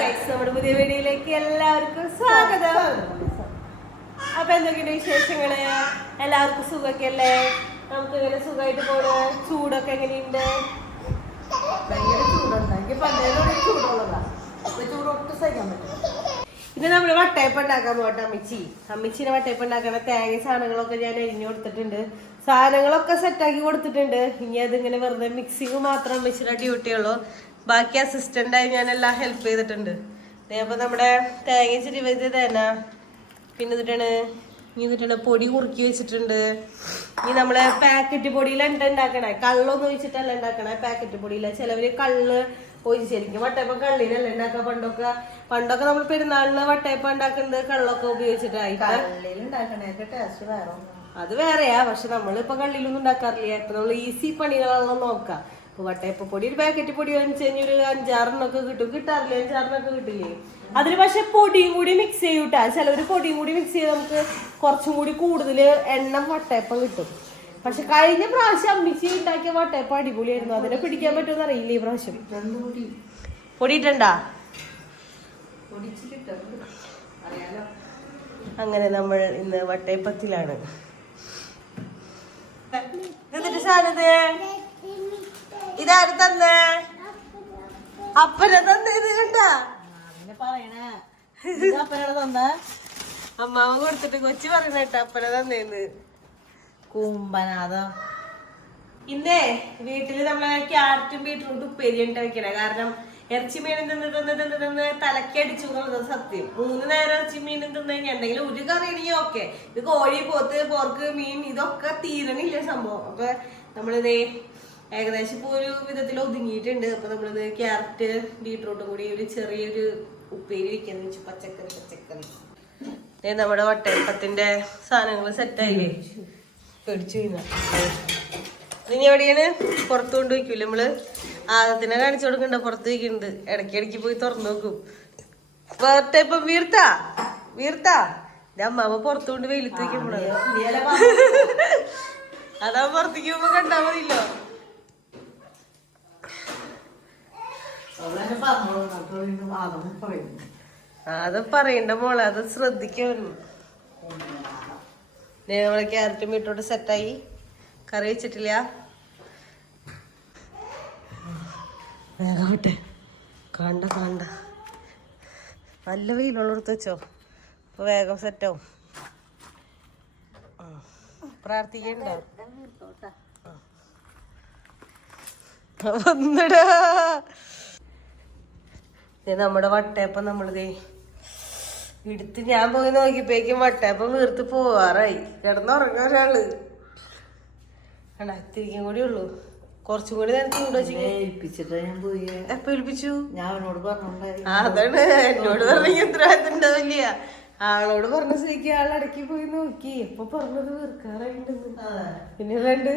നമ്മുടെ പുതിയ വീഡിയോയിലേക്ക് എല്ലാവർക്കും സ്വാഗതം. അപ്പൊ എന്തൊക്കെയുണ്ട് വിശേഷങ്ങള്? എല്ലാവർക്കും സുഖമൊക്കെ അല്ലേ? നമുക്ക് ഇങ്ങനെ സുഖമായിട്ട് പോണു. ചൂടൊക്കെ എങ്ങനെയുണ്ട്? ഭയങ്കര ചൂടുണ്ട്. എനിക്ക് പണ്ടേലും ചൂടുള്ളതാ. ചൂടൊട്ട് സഹിക്കാൻ പറ്റും. ഇത് നമ്മള് വട്ടയപ്പം ഉണ്ടാക്കാൻ പോട്ടെ. അമ്മിച്ചിനെ വട്ടയപ്പം ഉണ്ടാക്കണ തേങ്ങ സാധനങ്ങളൊക്കെ ഞാൻ അരിഞ്ഞു കൊടുത്തിട്ടുണ്ട്. സാധനങ്ങളൊക്കെ സെറ്റാക്കി കൊടുത്തിട്ടുണ്ട്. ഇനി അതിങ്ങനെ വെറുതെ മിക്സിങ് മാത്രം അമ്മിച്ചിയുടെ ഡ്യൂട്ടിയുള്ളൂ. ബാക്കി അസിസ്റ്റന്റായി ഞാൻ എല്ലാം ഹെൽപ്പ് ചെയ്തിട്ടുണ്ട്. അപ്പൊ നമ്മുടെ തേങ്ങ ഇച്ചിരി വെച്ച് തേന പിന്നെ എന്നിട്ടാണ് പൊടി കുറുക്കി വെച്ചിട്ടുണ്ട്. ഇനി നമ്മള് പാക്കറ്റ് പൊടിയിലാണ് ഉണ്ടാക്കണേ. കള്ളൊന്നും ഒഴിച്ചിട്ടല്ല ഉണ്ടാക്കണേ, പാക്കറ്റ് പൊടിയില. ചിലവര് കള്ള് ഒഴിച്ച് ശരിക്കും വട്ടയപ്പം കള്ളിനല്ല ഉണ്ടാക്കുക. പണ്ടൊക്കെ നമ്മൾ പെരുന്നാളിന് വട്ടയപ്പം ഉണ്ടാക്കുന്നത് കള്ളൊക്കെ ഉപയോഗിച്ചിട്ടായി. അത് വേറെയാ. പക്ഷെ നമ്മളിപ്പോ കള്ളിയിലൊന്നും ഉണ്ടാക്കാറില്ല. ഇപ്പൊ നമ്മൾ ഈസി പണികളാണല്ലോ നോക്കാം. ഇപ്പൊ വട്ടയപ്പ പൊടി ഒരു പാക്കറ്റ് പൊടി വാങ്ങിച്ചു കഴിഞ്ഞാൽ ഒരു 5-6 കിട്ടും. കിട്ടാറില്ല? 5-6 കിട്ടില്ലേ? അതിന് പക്ഷെ പൊടിയും കൂടി മിക്സ് ചെയ്യൂട്ടാ. ചിലവര് പൊടിയും കൂടി മിക്സ് ചെയ്ത് നമുക്ക് കുറച്ചും കൂടി കൂടുതൽ എണ്ണം വട്ടയപ്പം കിട്ടും. പക്ഷെ കഴിഞ്ഞ പ്രാവശ്യം അമ്മിച്ചി ഉണ്ടാക്കിയ വട്ടയപ്പം അടിപൊളിയായിരുന്നു. അതിനെ പിടിക്കാൻ പറ്റുമെന്ന് അറിയില്ല ഈ പ്രാവശ്യം. പൊടിയിട്ടുണ്ടാ? അങ്ങനെ നമ്മൾ ഇന്ന് വട്ടയപ്പത്തിലാണ്. എന്നിട്ട് സാധനത് ഇതാര് തന്നേ? അപ്പനെ തന്നേത് കണ്ടാ? അമ്മാവൻ കൊടുത്തിട്ട് കൊച്ചു പറയുന്ന കേട്ടാ അപ്പനെ തന്നേന്ന്. കൂമ്പനാഥം. ഇന്നേ വീട്ടില് നമ്മളെ ക്യാരറ്റും ബീട്രൂട്ടും ഉപ്പേരിയാണ് വെക്കണേ. കാരണം ഇറച്ചി മീനും തിന്ന് തലക്കടിച്ചു എന്നുള്ളത് സത്യം. 3 നേരം ഇറച്ചി മീനും തിന്നു കഴിഞ്ഞാൽ എന്തെങ്കിലും ഒരു കറിയാണെങ്കിൽ ഓക്കെ. ഇത് കോഴി, പോത്ത്, പോർക്ക്, മീൻ ഇതൊക്കെ തീരണില്ല സംഭവം. അപ്പൊ നമ്മളിത് ഏകദേശം ഇപ്പൊ ഒരു വിധത്തിൽ ഒതുങ്ങിയിട്ടുണ്ട്. അപ്പൊ നമ്മളിത് ക്യാരറ്റ് ബീട്രൂട്ടും കൂടി ഒരു ചെറിയൊരു ഉപ്പേരി വെക്കാന്ന് വെച്ചു. പച്ചക്കറി നമ്മുടെ വട്ടയപ്പത്തിന്റെ സാധനങ്ങൾ സെറ്റായില്ലേ? പേടിച്ചു ഇനി എവിടെയാണ്? പുറത്തു കൊണ്ട് വയ്ക്കൂല നമ്മള്. ആദത്തിനെ കാണിച്ചു കൊടുക്കണ്ട, പുറത്ത് വയ്ക്കുന്നുണ്ട്. ഇടയ്ക്കിടയ്ക്ക് പോയി തുറന്നു നോക്കും. വട്ടയപ്പം വീർത്താ അമ്മാവ പുറത്തുകൊണ്ട് വെയിലത്ത് വയ്ക്കുമ്പോഴാണ്. അതാ പുറത്തേക്ക് പോകുമ്പോ കണ്ടാ മതിയല്ലോ. അത് പറയണ്ട മോളെ, അത് ശ്രദ്ധിക്കായിരുന്നു. നമ്മളെ ക്യാരറ്റും ബീട്രൂട്ട് സെറ്റായി. കറി വെച്ചിട്ടില്ല. വേഗാവട്ടെ. കണ്ട നല്ല വെയിലുള്ളടത്ത് വെച്ചോ. അപ്പൊ വേഗം സെറ്റാവും. പ്രാർത്ഥിക്കണ്ടോ? വന്നിടാ. നമ്മുടെ വട്ടയപ്പം നമ്മളിതേ എടുത്ത് ഞാൻ പോയി നോക്കിയപ്പോഴേക്കും വട്ടയപ്പം വീർത്ത് പോവാറായി. കിടന്നുറങ്ങാൻ ഒരാള് ഇത്തിരിക്കും കൂടി ഉള്ളൂ. കുറച്ചും കൂടി നേരം ചൂട് ഏൽപ്പിച്ചിട്ട് ഞാൻ പോയി. എപ്പ ഏൽപ്പിച്ചു? ഞാൻ അവനോട് പറഞ്ഞോണ്ടായി. അതാണ് എന്നോട് പറഞ്ഞ ഉത്തരവാദിത്തം ഉണ്ടാവില്ല. ആളോട് പറഞ്ഞ സ്ഥിതിക്ക് ആൾ ഇടയ്ക്ക് പോയി നോക്കി. എപ്പൊ പറഞ്ഞത് വീർക്കാറായിട്ടുണ്ടെന്ന്. പിന്നെ വേണ്ട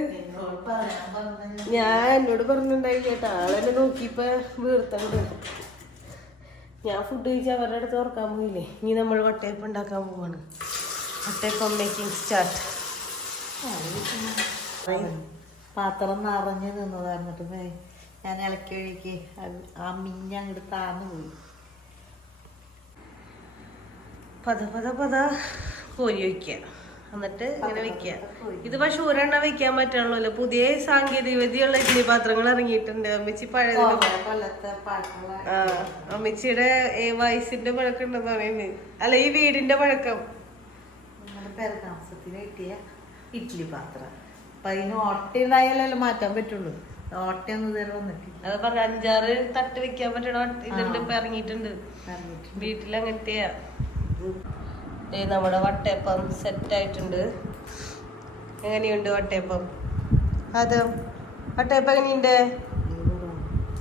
ഞാൻ എന്നോട് പറഞ്ഞിട്ടുണ്ടായില്ല കേട്ടോ. ആളെന്നെ നോക്കിയപ്പോ വീർത്തണ്ട്. ഞാൻ ഫുഡ് കഴിച്ച് അവരുടെ അടുത്ത് തുറക്കാൻ പോയില്ലേ. ഇനി നമ്മൾ വട്ടയപ്പം ഉണ്ടാക്കാൻ പോവാണ്. വട്ടയപ്പം മേക്കിംഗ് സ്റ്റാർട്ട്. പാത്രം നിറഞ്ഞ് നിന്നതായിരുന്നിട്ട് ഞാൻ ഇളക്കി ഒഴിക്ക് ആ മീൻ അങ്ങോട്ട് താന്നു പോയി. പത കോരി വയ്ക്കുക. എന്നിട്ട് ഇങ്ങനെ വെക്കുക. ഇത് പക്ഷെ ഒരെണ്ണം വെക്കാൻ പറ്റാണല്ലോ. പുതിയ സാങ്കേതിക വിദ്യയുള്ള ഇഡ്ഡലി പാത്രങ്ങൾ ഇറങ്ങിയിട്ടുണ്ട്. അമ്മച്ചി അമ്മച്ചിയുടെ വയസ്സിന്റെ പഴക്കമുണ്ടെന്ന് പറയുന്നത്. അല്ല, ഈ വീടിന്റെ പഴക്കം. താമസത്തിന് കിട്ടിയ ഇഡ്ഡലി പാത്രം. അപ്പൊ അതിന് ഓട്ടയുണ്ടായാലല്ലേ മാറ്റാൻ പറ്റുള്ളൂ. ഓട്ടയൊന്നും ഇതുവരെ വന്നിട്ടില്ല. അത് പറഞ്ഞ 5-6 തട്ട് വെക്കാൻ പറ്റണ ഇതുണ്ട്. ഇപ്പൊ ഇറങ്ങിയിട്ടുണ്ട് വീട്ടിൽ. അങ്ങനത്തെയാ. നമ്മുടെ വട്ടയപ്പം സെറ്റ് ആയിട്ടുണ്ട്. എങ്ങനെയുണ്ട് വട്ടയപ്പം? അത് വട്ടയപ്പം എങ്ങനെയുണ്ട്?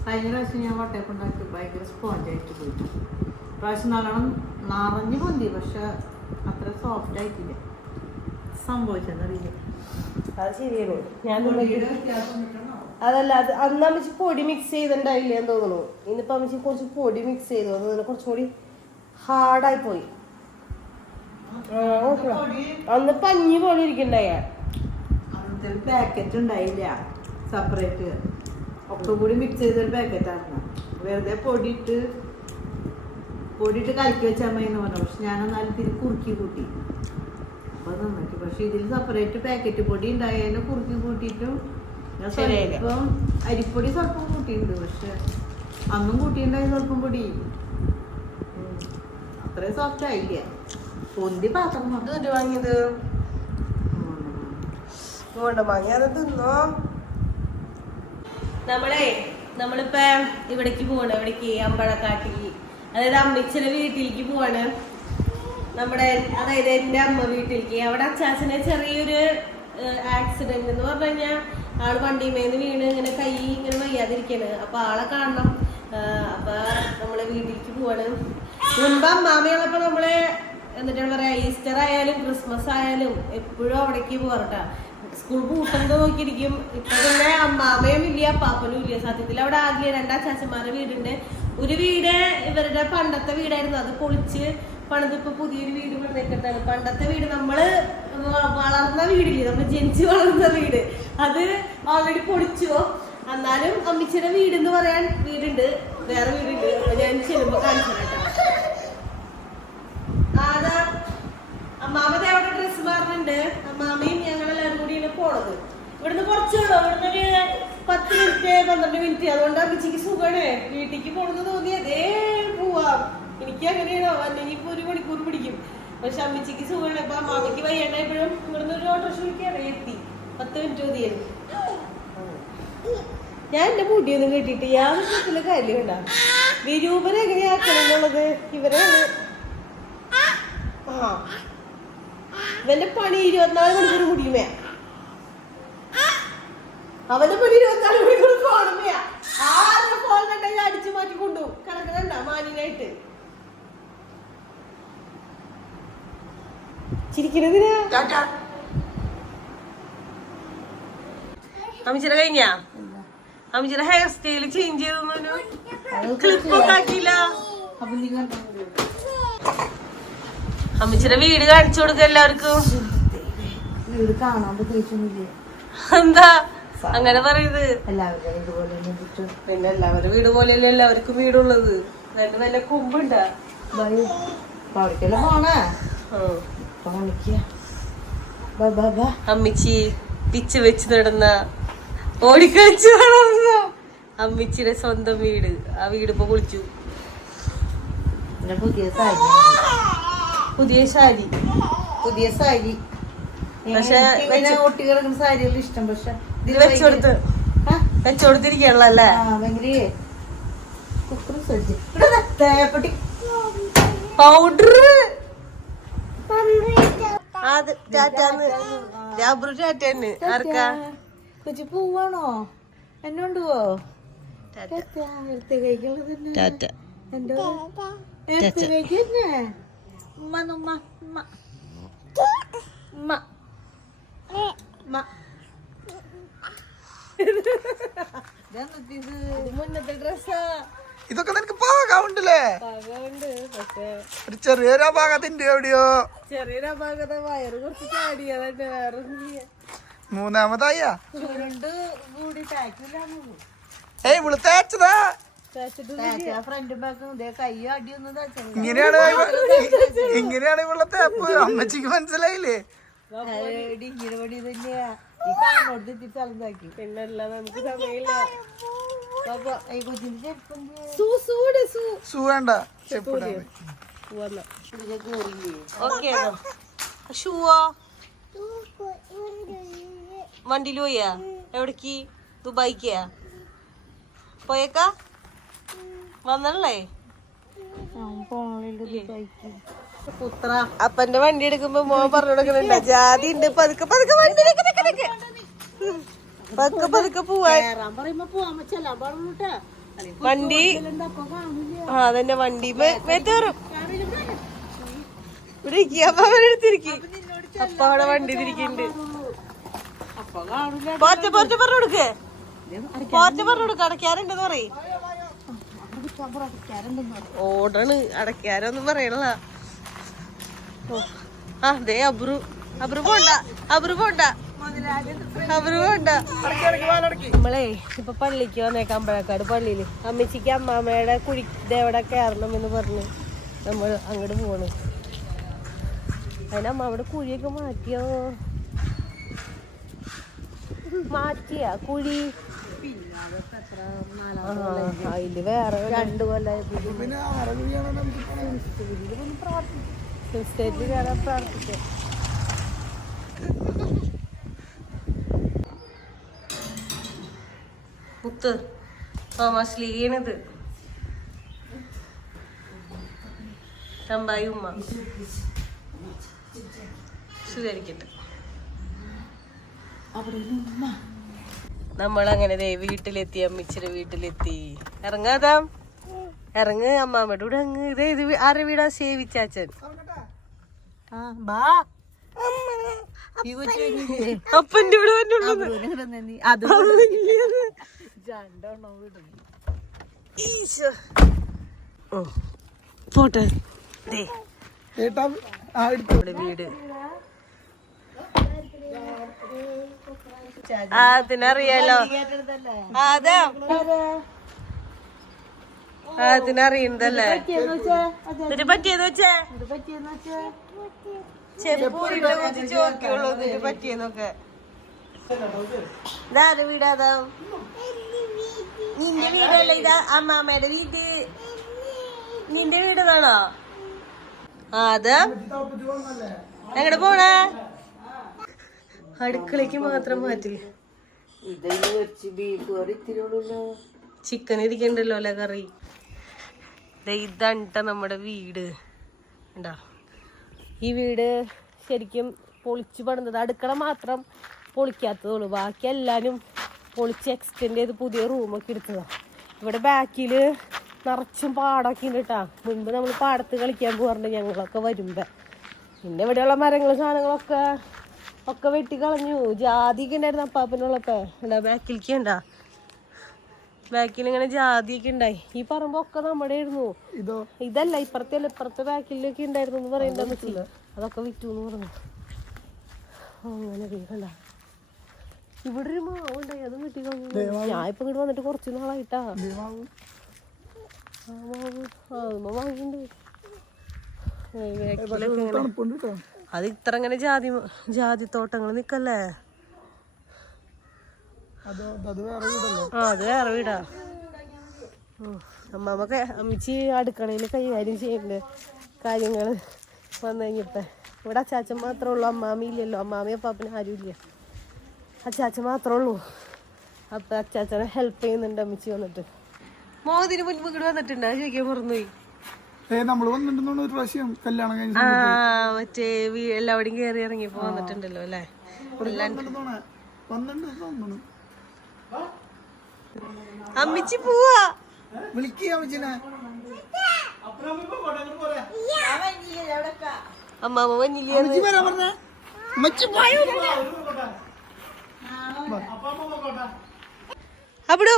കഴിഞ്ഞ പ്രാവശ്യം ഞാൻ വട്ടയപ്പം ഉണ്ടാക്കി ഭയങ്കര സ്പോഞ്ചായിട്ട് പോയി. പ്രാവശ്യം നല്ലോണം നിറഞ്ഞു പൊന്തി. പക്ഷെ അത്ര സോഫ്റ്റ് ആയിട്ടില്ല. സംഭവിച്ചെന്നറിയില്ല. അത് ശരിയാണ്. അതല്ല, അത് അന്ന് അമ്മച്ചി പൊടി മിക്സ് ചെയ്തിട്ടുണ്ടായില്ലേ എന്ന് തോന്നുന്നു. ഇന്നിപ്പോ അമ്മച്ചി കുറച്ച് പൊടി മിക്സ് ചെയ്തു. അതുകൊണ്ട് കുറച്ചും കൂടി ഹാർഡായി പോയി. അന്ന് പഞ്ഞി പോലെ ഇരിക്കണ്ടായ പാക്കറ്റ് ഉണ്ടായില്ല. സെപ്പറേറ്റ് ഒക്കെ കൂടി മിക്സ് ചെയ്തൊരു പാക്കറ്റാണ്. വെറുതെ പൊടിയിട്ട് പൊടിയിട്ട് കലക്കി വെച്ചാൽ മതി എന്ന് പറഞ്ഞു. പക്ഷെ ഞാൻ എന്നാലും തിരി കുറുക്കി കൂട്ടി. അപ്പോൾ നന്നാക്കി. പക്ഷെ ഇതിൽ സെപ്പറേറ്റ് പാക്കറ്റ് പൊടി ഉണ്ടായതിനെ കുറുക്കി കൂട്ടിയിട്ടും ഞാൻ സ്വല്പം അരിപ്പൊടി സ്വല്പം കൂട്ടിയിട്ടുണ്ട്. പക്ഷെ അന്നും കൂട്ടിയിട്ടുണ്ടായി സ്വല്പം പൊടി. അത്രയും സോഫ്റ്റ് ആയില്ല. പൊന്തി പാത്രം വാങ്ങിയത് വാങ്ങിയത് തിന്നോ. നമ്മളിപ്പോ ഇവിടേക്ക് പോവാണ്. എവിടേക്ക്? അമ്പഴക്കാട്ടിക്ക്, അതായത് അമ്മച്ചിയുടെ വീട്ടിലേക്ക് പോവാണ്. അതായത് എന്റെ അമ്മ വീട്ടിലേക്ക്. അവിടെ അച്ചാച്ചനെ ചെറിയൊരു ആക്സിഡന്റ് എന്ന് പറഞ്ഞു കഴിഞ്ഞാൽ ആള് വണ്ടിമേന്ന് വീണ് ഇങ്ങനെ കൈ ഇങ്ങനെ വയ്യാതിരിക്കാണ്. അപ്പൊ ആളെ കാണണം. അപ്പൊ നമ്മളെ വീട്ടിലേക്ക് പോവാണ്. മുൻപ് അമ്മാമയുള്ളപ്പോ നമ്മള് എന്നിട്ടാണ് പറയാ, ഈസ്റ്റർ ആയാലും ക്രിസ്മസ് ആയാലും എപ്പോഴും അവിടേക്ക് പോകാറട്ടാ. സ്കൂൾ പൂട്ടുന്നത് നോക്കിയിരിക്കും. ഇപ്പൊ പിന്നെ അമ്മാമയും ഇല്ല, പാപ്പനും ഇല്ല. സത്യത്തിൽ അവിടെ ആകെ 2 അച്ചാച്ചന്മാരുടെ വീടുണ്ട്. ഒരു വീട് ഇവരുടെ പണ്ടത്തെ വീടായിരുന്നു, അത് പൊളിച്ച് പണിതിപ്പോ പുതിയൊരു വീട് പണിതിട്ടാണ്. പണ്ടത്തെ വീട് നമ്മള് വളർന്ന വീടില്ലേ, നമ്മൾ ജനിച്ച് വളർന്ന വീട്, അത് ഓൾറെഡി പൊളിച്ചോ. എന്നാലും അമ്മിച്ചിയുടെ വീട് എന്ന് പറയാൻ വീടുണ്ട്, വേറെ വീടുണ്ട്. ഞാൻ ചെല്ലുമ്പോ കാണിച്ചു കേട്ടോ. അതാ അമ്മാമത്തെ അവിടെ ഡ്രസ് മാറുന്നുണ്ട്. അമ്മാമയും ഞങ്ങളെല്ലാവരും കൂടിയാണ് പോണത്. ഇവിടുന്ന് കുറച്ചുള്ളൂ, ഇവിടുന്ന് ഒരു 10 മിനിറ്റ് 12 മിനിറ്റ്. അതുകൊണ്ട് അമ്മച്ചിക്ക് സുഖമാണ്. വീട്ടിലേക്ക് പോണെന്ന് തോന്നിയതേ പോവാം. എനിക്ക് അങ്ങനെയാണോ, അല്ലെങ്കിൽ ഇപ്പൊ 1 മണിക്കൂർ പിടിക്കും. പക്ഷെ അമ്മച്ചിക്ക് സുഖമാണ്. ഇപ്പൊ അമ്മാമയ്ക്ക് വയ്യാണ്ടായപ്പോഴും ഇവിടുന്ന് ഒരു ഓട്ടോറിക്ഷ വിളിക്കാറ് എത്തി. 10 മിനിറ്റ് മതിയായിരുന്നു. ഞാൻ എന്റെ മുടിയൊന്നും കെട്ടിട്ട് യാതൊരു കാര്യം വേണ്ട. വിരൂപനെ എങ്ങനെയാക്കണം എന്നുള്ളത് ഇവരാണ്. ഇവന്റെ പണി 24 മണിക്കൂർ മുടിയുമേ. അവന്റെ പണി 24 മണിക്കൂർ ഫോണുമേ. ആരുടെ ഫോൺ കണ്ടെങ്കിൽ അടിച്ചു മാറ്റി കൊണ്ടുപോകും. കിടക്കണണ്ട മാനിനായിട്ട്. ചിരിക്കണതിനാ? അമ്മച്ചിയുടെ കഴിഞ്ഞാ? അമ്മച്ചിയുടെ ഹെയർ സ്റ്റൈല് ചേഞ്ച് ചെയ്തൊന്നും ക്ലിപ്പൊക്കെ ആക്കിയില്ല. അമ്മച്ചിയുടെ വീട് കാണിച്ചു കൊടുക്ക എല്ലാവർക്കും. വീട് കാണാൻ പ്രത്യേകിച്ചൊന്നുമില്ല. എന്താ അങ്ങനെ പറയുന്നത്? പിന്നെ എല്ലാവരും വീട് പോലെയല്ലേ എല്ലാവർക്കും വീടുള്ളത്. രണ്ട് വല്ല കൊമ്പുണ്ടാ? അമ്മിച്ചി പിച്ച് വെച്ച് നടന്ന ഓടിക്കളിച്ചു വളർന്ന അമ്മിച്ചിയുടെ സ്വന്തം വീട്. ആ വീട് ഇപ്പൊ പൊളിച്ചു. പുതിയ സാരി പക്ഷെ ഒട്ടിക്കിടക്കുന്ന സാരികൾ ഇഷ്ടം. പക്ഷെ ഇത് വെച്ചുകൊടുത്തിരിക്കണല്ലേ? പൗഡർ ആർക്കാ? കൊച്ചു പൂവാണോ? എന്നോണ്ട് പോവോ? എടുത്ത് കഴിക്കുള്ളത് എന്റെ എടുത്ത് കഴിക്കുന്നേ. മുന്നത്തെ ഡ്രസ്സാ. ഇതൊക്കെ നിനക്ക് പാകാവുണ്ടല്ലേ? ഒരു ചെറിയൊരു അപാകത്തിന്റെ എവിടെയോ ചെറിയൊരു അപാകത. വയറ് കുറച്ച് ചാടിയതന്നെ, വേറെ മൂന്നാമതായ കൂടി തേക്കില്ലാന്ന്. ഏയ് ഇവള് തേച്ചതാ. ഫ്രണ്ട് ബാക്കും കയ്യോ അടിയൊന്നും ഇങ്ങനെയാണ് ഇവളുടെ തേപ്പ്. അമ്മച്ചിക്ക് മനസ്സിലായില്ലേ? ഇങ്ങനെ പണി തന്നെയാ. ഈ കാണോട് തെറ്റിച്ചാക്കി. പിന്നല്ല, നമുക്ക് സമയമില്ല. സൂ വേണ്ട. വണ്ടിയിൽ പോയാ? എവിടേക്ക്? ദുബായിക്കാ പോയേക്കാ? വന്നല്ലേ? അപ്പന്റെ വണ്ടി എടുക്കുമ്പോ മോൻ പറഞ്ഞു കൊടുക്കുന്നുണ്ട്, ജാതി ഉണ്ട്, പതുക്കെ പതുക്കെ വണ്ടി പതുക്കെ പോവാൻ. വണ്ടി അതന്നെ, വണ്ടി മേത്തേറും. ഇവിടെ എടുത്തിരിക്കും. അപ്പ അവിടെ വണ്ടി തിരിക്കുന്നുണ്ട്. പോർച്ച പറഞ്ഞു കൊടുക്ക്. പോർച്ച പറഞ്ഞു കൊടുക്ക. അടയ്ക്കാറുണ്ടെന്ന് പറയും. ഓടാണ്, അടയ്ക്കാരൊന്നും പറയണല്ല. ആ ദേ അബ്രു പോണ്ട. നമ്മളേ ഇപ്പൊ പള്ളിക്ക് വന്നേക്കാം. അമ്പഴക്കാട് പള്ളിയില് അമ്മച്ചിക്ക് അമ്മാമ്മയുടെ കുഴി ദേവടെ കയറണം എന്ന് പറഞ്ഞു. നമ്മൾ അങ്ങോട്ട് പോണ്. അതിനമ്മ അവിടെ കുഴിയൊക്കെ മാറ്റിയ കുഴി അതില് വേറെ 2 കൊല്ലായി സ്റ്റേറ്റിൽ കയറാൻ പ്രാർത്ഥിക്കാം. മുത്ത് തോമസ് ലീനത് തമ്പായി ഉമ്മ സുഖരിക്കട്ടെ. നമ്മളങ്ങനെ വീട്ടിലെത്തി, അമ്മിച്ചിയുടെ വീട്ടിലെത്തി. ഇറങ്ങാതാ ഇറങ്ങ്, അമ്മാമ്മയുടെ കൂടെ അങ്ങ്. ഇത് ആരുടെ വീടാ? സേവിച്ചാച്ചൻ. അപ്പന്റെ ഇവിടെ വന്നുള്ളത് പോട്ടെ. വീട് അതിനറിയാലോ, അതിനറിയുന്നതല്ലേ. ഇതിന് പറ്റിയെന്ന് വെച്ചേ ചോദിക്കുള്ളൂ. ഇതിന് പറ്റിയെന്നൊക്കെ. ഇതാരുടെ വീടാതാ? നിന്റെ വീടല്ല, ഇതാ അമ്മാമ്മയുടെ വീട്. നിന്റെ വീടതാണോ? അത് എങ്ങടെ പോണേ? അടുക്കളയ്ക്ക് മാത്രം മാറ്റി. ചിക്കൻ ഇരിക്കണ്ടല്ലോ അല്ലെ കറി. ഇതാണ് നമ്മുടെ വീട്. ഉണ്ടാ ഈ വീട് ശരിക്കും പൊളിച്ച് പണിതത്. അടുക്കള മാത്രം പൊളിക്കാത്തതുള്ളൂ, ബാക്കി എല്ലാവരും പൊളിച്ച് എക്സ്റ്റെൻഡ് ചെയ്ത് പുതിയ റൂമൊക്കെ എടുത്തതാണ്. ഇവിടെ ബാക്കിൽ നിറച്ചും പാടൊക്കെ ഉണ്ട് കേട്ടാ. മുൻപ് നമ്മൾ പാടത്ത് കളിക്കാൻ പോകാറുണ്ട് ഞങ്ങളൊക്കെ വരുമ്പോൾ. പിന്നെ ഇവിടെയുള്ള മരങ്ങളും സാധനങ്ങളൊക്കെ വെട്ടിക്കളഞ്ഞു. ജാതിയൊക്കെ ഉണ്ടായിരുന്നു അപ്പാപ്പനുള്ളപ്പോ. ഉണ്ടാ ബാക്കിലേക്ക് ഉണ്ടാ, ബാക്കിൽ ഇങ്ങനെ ജാതിയൊക്കെ ഉണ്ടായി. ഈ പറമ്പൊക്കെ നമ്മുടെ ആയിരുന്നു. ഇതല്ല, ഇപ്പുറത്തെ ബാക്കിലൊക്കെ ഉണ്ടായിരുന്നു എന്ന് പറയണ്ട. അതൊക്കെ വിറ്റു എന്ന് പറഞ്ഞു. അങ്ങനെ കണ്ട ഇവിടെ ഒരു മാവ് ഉണ്ടായി, അതും വെട്ടിക്കളഞ്ഞു. ഞാൻ ഇപ്പൊ ഇങ്ങോട്ട് വന്നിട്ട് കുറച്ച് നാളായിട്ടാ വാങ്ങിണ്ട്. അത് ഇത്ര ഇങ്ങനെ ജാതി തോട്ടങ്ങൾ നിക്കല്ലേ. അത് വേറെ വീടാ. അമ്മാമ്മക്ക് അമ്മിച്ചി അടുക്കളയിൽ കൈകാര്യം ചെയ്യണ്ട് കാര്യങ്ങള് വന്നു കഴിഞ്ഞപ്പോ. ഇവിടെ അച്ചാച്ചൻ മാത്രമേ ഉള്ളൂ, അമ്മാമി ഇല്ലല്ലോ. അമ്മാമയും അപ്പാപ്പനും ആരും ഇല്ല, അച്ചാച്ചൻ മാത്രമേ ഉള്ളൂ. അപ്പൊ അച്ചാച്ചനെ ഹെൽപ്പ് ചെയ്യുന്നുണ്ട് അമ്മിച്ചി വന്നിട്ട്. മോതിന് മുൻപ് ഇങ്ങോട്ട് വന്നിട്ടുണ്ട്, അത് ചോദിക്കാൻ മറന്നുപോയി. മറ്റേ എല്ലാവടെയും കയറി ഇറങ്ങിയപ്പോ വന്നിട്ടുണ്ടല്ലോ അല്ലേ. അമ്മിച്ചി പോവാ. അമ്മാമ്മ വന്നില്ലേ? അവിടോ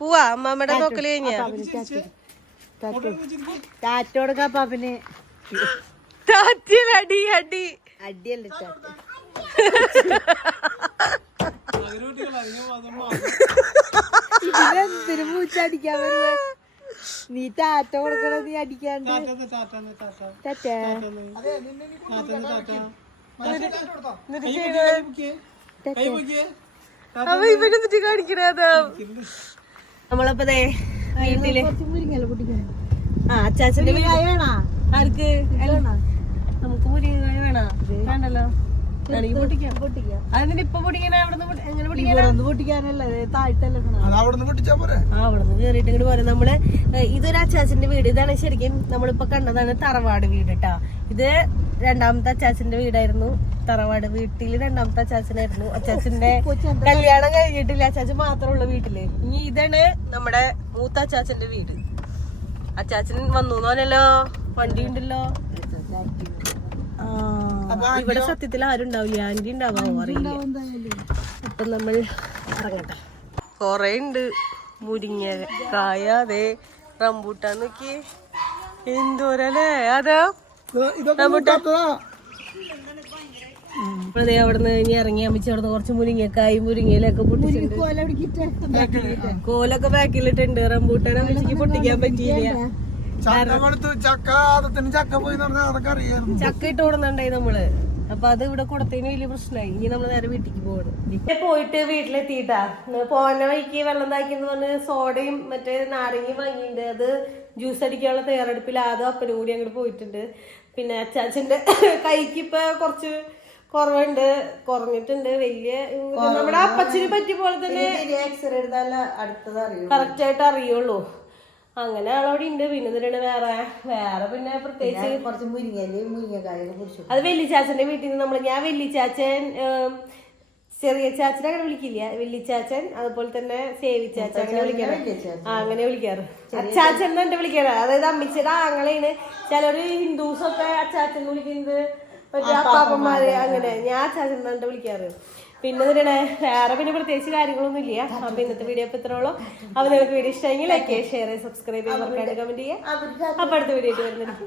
പോവാ. അമ്മാമ്മയുടെ നോക്കല് കഴിഞ്ഞാ ടാറ്റോടൊക്കെ പാപ്പിന് അടി അടി അടിയല്ലേ ഇതിനെന്തിനു പൂച്ചടിക്കാൻ വരുവ? നീ ടാറ്റ കൊടുക്കണ, നീ അടിക്കാണ്ട്. ഇവനെന്നിട്ട് കാണിക്കണതാ. നമ്മളപ്പോ വീട്ടില് അച്ചാച്ചന്റെ വീടായ വേണോ? ആർക്ക്? നമുക്ക് മുരിങ്ങായ വേണോ? വേണ്ടല്ലോ. അതിന് ഇപ്പൊ പൊട്ടിക്കാനാ? എങ്ങനെ പൊട്ടിക്കാനല്ലേ, താഴ്ത്തല്ലേ. അവിടുന്ന് കേറിയിട്ട് ഇങ്ങോട്ട് പോരാ. നമ്മള് ഇതൊരു അച്ചാച്ചന്റെ വീട്. ഇതാണ് ശരിക്കും നമ്മളിപ്പോ കണ്ടതാണ് തറവാട് വീട് കേട്ടാ. ഇത് രണ്ടാമത്തെ അച്ചാച്ചന്റെ വീടായിരുന്നു. തറവാട് വീട്ടില് രണ്ടാമത്തെ അച്ചാച്ചനായിരുന്നു. അച്ചാച്ചന്റെ കല്യാണം കഴിഞ്ഞിട്ടില്ല, അച്ചാച്ചൻ മാത്രമുള്ള വീട്ടില്. ഇനി ഇതാണ് നമ്മുടെ മൂത്ത അച്ചാച്ചന്റെ വീട്. അച്ചാച്ചൻ വന്നു പറഞ്ഞല്ലോ, വണ്ടി ഉണ്ടല്ലോ. ഇവിടെ സത്യത്തിൽ ആരും ഉണ്ടാവില്ല, ആന്റി ഉണ്ടാവാമോ അറിയില്ല. അപ്പൊ നമ്മൾ ഇറങ്ങട്ടെ. കൊറേ ഉണ്ട് മുരിങ്ങ കായ. അതെ റംബൂട്ടാൻ നോക്കി എന്തോരല്ലേ. അതാ റംബൂട്ടാൻ. അതെ അവിടുന്ന് ഇനി ഇറങ്ങി അമ്മിച്ച് അവിടുന്ന് കുറച്ച് മുരിങ്ങക്കായും മുരിങ്ങയിലൊക്കെ പൊട്ടിച്ചിട്ടുണ്ട്. കോലൊക്കെ ബാക്കിലിട്ടുണ്ട്. റംബൂട്ടാൻ അമ്മച്ചിക്ക് പൊട്ടിക്കാൻ പറ്റിയില്ല. ചക്ക കൊടുത്തു. ചക്ക ആദത്തിന് ചക്ക പോയി പറഞ്ഞാൽ അതൊക്കെ അറിയായിരുന്നു. ചക്ക ഇട്ട് കൊടുന്നുണ്ടായി നമ്മള്. അപ്പൊ അത് ഇവിടെ കൊടുത്തതിന് വലിയ പ്രശ്നമായി. ഇനി നമ്മള് നേരെ വീട്ടിലേക്ക് പോകണം. പിന്നെ പോയിട്ട് വീട്ടിലെത്തിയിട്ടാ പോന്ന വഴിക്ക് വെള്ളം താക്കിന്ന് പറഞ്ഞ് സോഡയും മറ്റേ നാരങ്ങയും വാങ്ങിയിട്ടുണ്ട്. അത് ജ്യൂസ് അടിക്കാനുള്ള തയ്യാറെടുപ്പിൽ ആദ്യം അപ്പനും കൂടി അങ്ങോട്ട് പോയിട്ടുണ്ട്. പിന്നെ അച്ചാച്ചന്റെ കൈക്ക് ഇപ്പൊ കുറച്ച് കുറഞ്ഞിട്ടുണ്ട്. വലിയ നമ്മുടെ അപ്പച്ചിന് പറ്റിയ പോലെ തന്നെ എക്സ്റേ എടുത്താൽ അടുത്തത് അറിയും, കറക്റ്റ് ആയിട്ട് അറിയുള്ളൂ. അങ്ങനെ ആളവിടെ ഉണ്ട്. പിന്നെ എന്തിനാണ് വേറെ പിന്നെ പ്രത്യേകിച്ച് കുറച്ച് മുരിങ്ങക്കായൊക്കെ പൊടിച്ചു. അത് വെല്ലിച്ചാച്ചന്റെ വീട്ടിൽ നിന്ന് ഞാൻ വെല്ലിച്ചാച്ചൻ ചെറിയ ചാച്ചനെ അങ്ങനെ വിളിക്കില്ല. വെല്ലിച്ചാച്ചൻ അതുപോലെ തന്നെ സേവിച്ചാച്ചൻ അങ്ങനെ വിളിക്കാറ്. അങ്ങനെ വിളിക്കാറ്. അച്ചാച്ചൻ എന്നെ വിളിക്കാറ്. അതായത് അമ്മിച്ചിയുടെ ആങ്ങളെയാണ്. ചിലര് ഹിന്ദുസൊക്കെ അച്ചാച്ചൻ വിളിക്കുന്നത് മറ്റേ അപ്പാപ്പന്മാര്. അങ്ങനെ ഞാൻ അച്ചാച്ചൻ തന്നെ വിളിക്കാറ്. പിന്നെ എന്തിനാണ് വേറെ പിന്നെ പ്രത്യേകിച്ച് കാര്യങ്ങളൊന്നും ഇല്ല. അപ്പൊ ഇന്നത്തെ വീഡിയോ ഇപ്പൊ ഇത്രയുള്ളൂ. അപ്പൊ നിങ്ങൾക്ക് വീഡിയോ ഇഷ്ടമെങ്കിൽ ലൈക്ക് ചെയ്യുക, ഷെയർ ചെയ്യുക, സബ്സ്ക്രൈബ് ചെയ്യുക, മറക്കാണ്ട് കമന്റ് ചെയ്യുക. അപ്പൊ അടുത്ത വീഡിയോ ആയിട്ട് വരുന്നത്